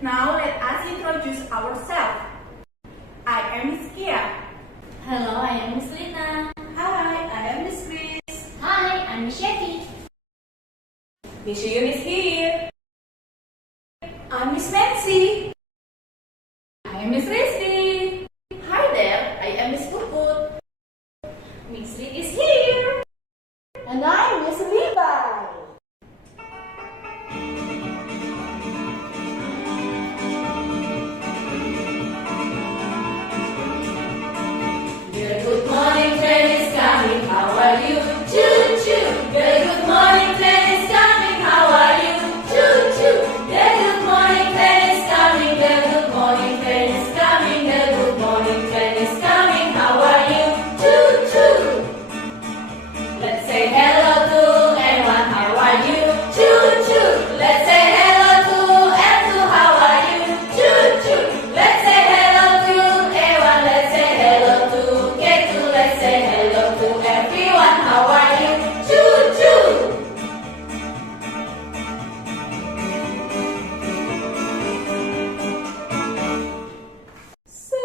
Now let us introduce ourselves. I am Miss Kia. Hello, I am Miss Lina. Hi, I am Miss Chris. Hi, I'm Miss Yeti. Miss Yun is here. I'm Miss Nancy. I am Miss Rizky. Hi there, I am Miss Puput. Miss Lee is here. And I'm Miss Levi. Good morning, train is coming. How are you? Choo choo. Good morning, train is coming. How are you? Choo choo. Good morning, train is coming. Good morning, train is coming. Good morning, train is coming. How are you? Choo choo. Let's say hello to everyone. How are you? Choo choo. Let's say hello to everyone. How are you? Choo choo. Let's say hello to everyone. Let's say hello to Ketu. Let's say hello to everyone. How are you? Choo choo. 7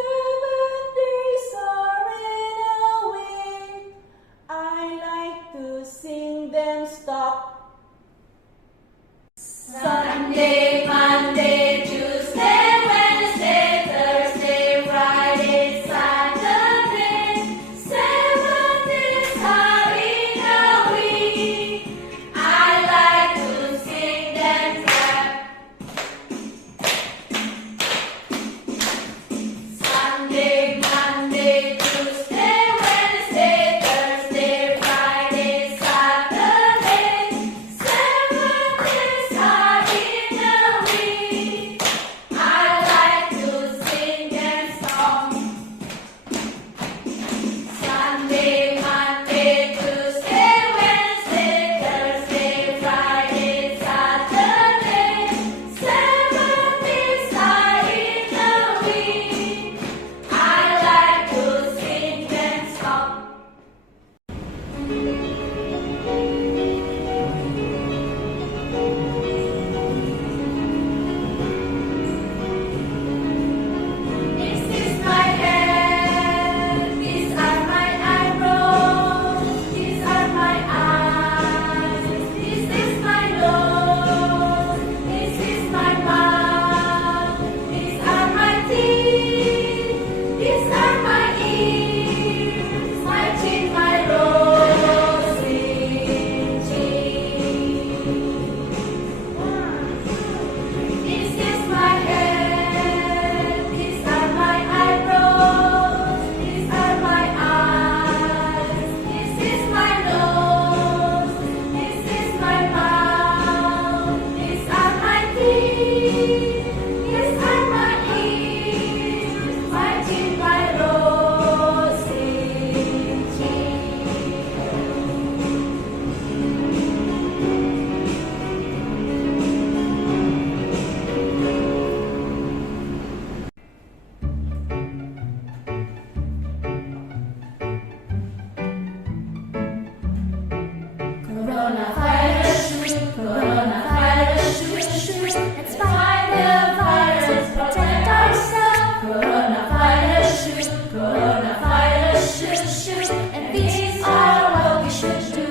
days are in a week. I like to sing them stop. Sunday, Monday, Tuesday, Wednesday, Thursday, Friday, Saturday. 7 days are in a week. I like to sing them clap. Sunday, Monday, Tuesday, Wednesday, Thursday, Friday, Saturday. 7 days are in a week. I like to sing them song. Sunday, Monday, Tuesday, Wednesday, Thursday, Friday, Saturday. 7 days are in a week. I like to sing them song. This is my head, these are my eyebrows, these are my eyes, this is my nose, this is my mouth, these are my teeth, these are my ears, my chin, my rosy cheek. This is my head, these are my eyebrows, these are my eyes, this is my nose, this is my mouth, these are my teeth, these are my ears, my chin, my rosy cheek. Coronavirus, coronavirus, let's fight the virus, protect ourselves. Coronavirus, coronavirus, and these are what we should do.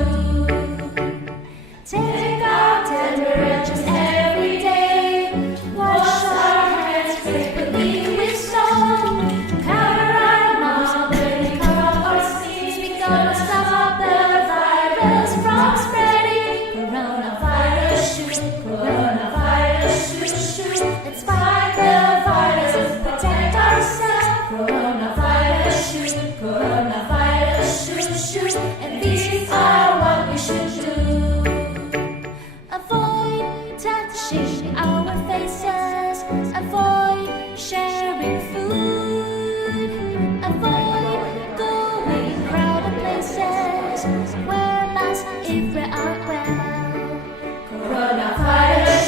Take our temperatures every day, wash our hands frequently with soap, cover our mouths when we cough or sneeze. We gotta stop the virus from spreading. Coronavirus, coronavirus, let's fight the virus, protect ourselves. Coronavirus, coronavirus, and these are what we should do. Avoid touching our faces, avoid sharing food, avoid going crowded places, wear masks if we are well. Coronavirus,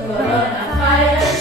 coronavirus,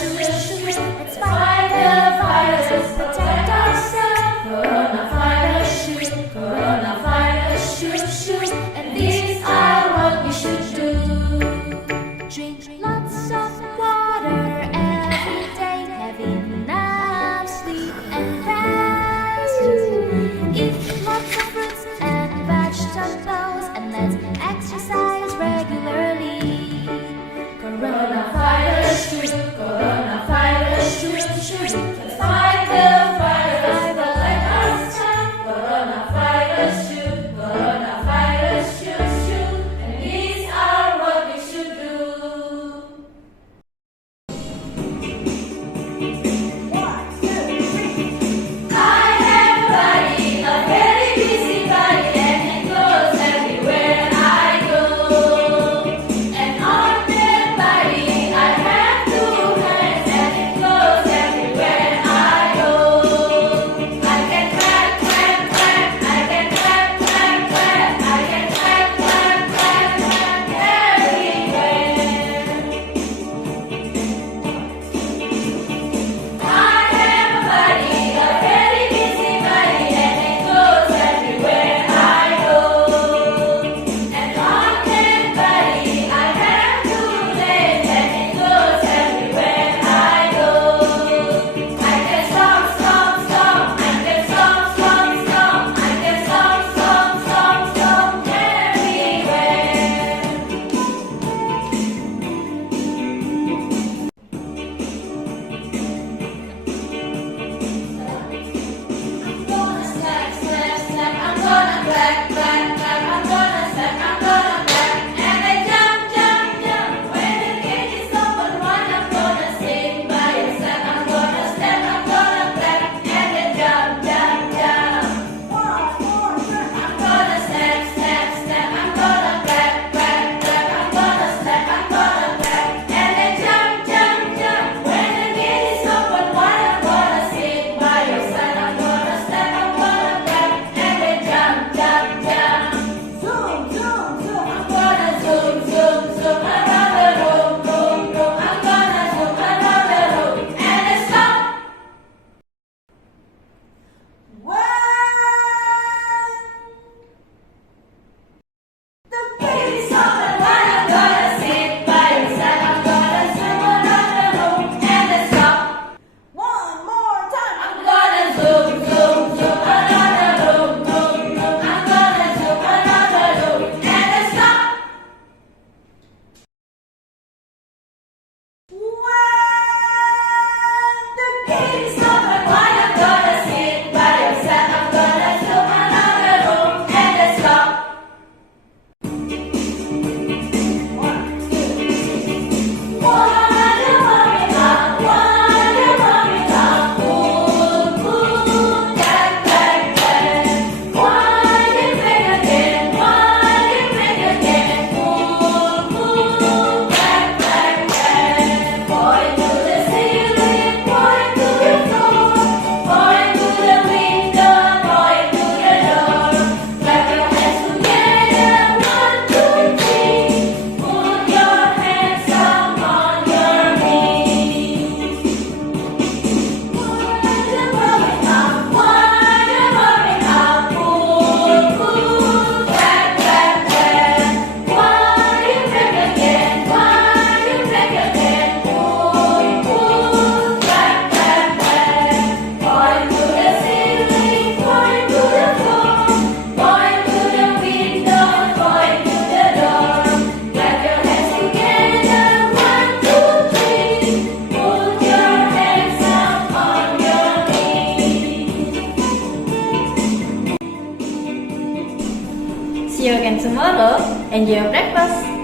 See you again tomorrow. Enjoy your breakfast.